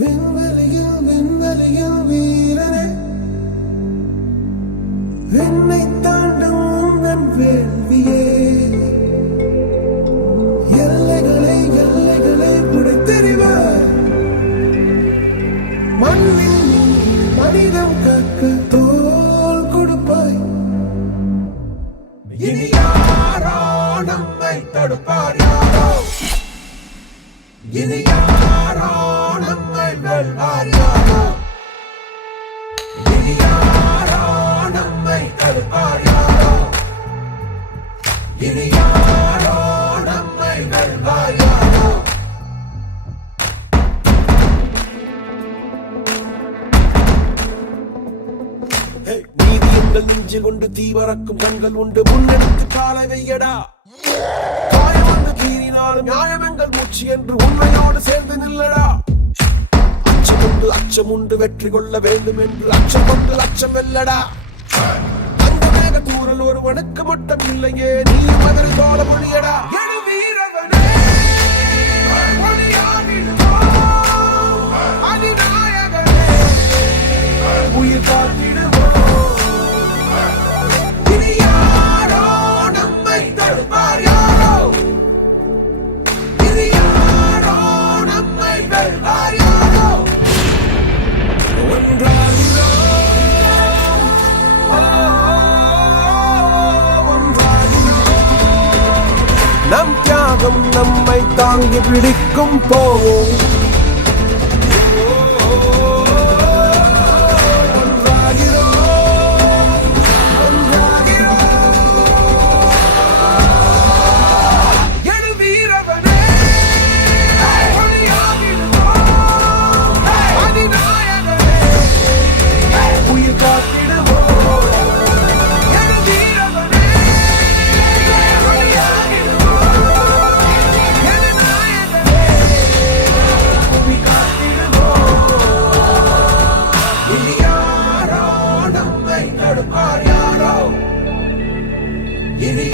விண்வெளியில் விண்வெளியில் வீரனே, விண்ணை தாண்டும் உந்தன் வேள்வியே, எல்லைகளை எல்லைகளை புடைத்தெறிவார். மண்ணில் மனிதம் காக்க தோல் கொடுப்பாய். இனி யாரோ நம்மை தடுப்பார்? யாரோ இனி யாரோ நம்மை வெல்வார்? யாரோ இனி யாரோ நம்மை தடுப்பார்? யாரோ இனி யாரோ நம்மை வெல்வார்? யாரோ நீதி எங்கள் நெஞ்சில் உண்டு, தீவரக்கும் கண்கள் உண்டு, முன்னெடுத்து காலை வையடா. காயம் வந்து கீறினாலும் நியாயம் எங்கள் மூச்சு என்று உண்மையோடு சேர்ந்து நில்லடா. அச்சம் உண்டு வெற்றி கொள்ள வேண்டும் என்று அச்சம் கொண்டு லட்சம் வெல்லடா. அந்த மேக தூரல் ஒருவனுக்கு மட்டும் இல்லையே, நீ மதில் தோட முடியடா. உயிர் காத்திடுவோம். இனி யாரோ நம்மை தடுப்பார்? யாரோ இனி யாரோ நம்மை வெல்வார்? யாரோ ஒன்றாகிறோம், நம் தியாகம் நம்மை தாங்கி பிடிக்கும். போவோம் இனி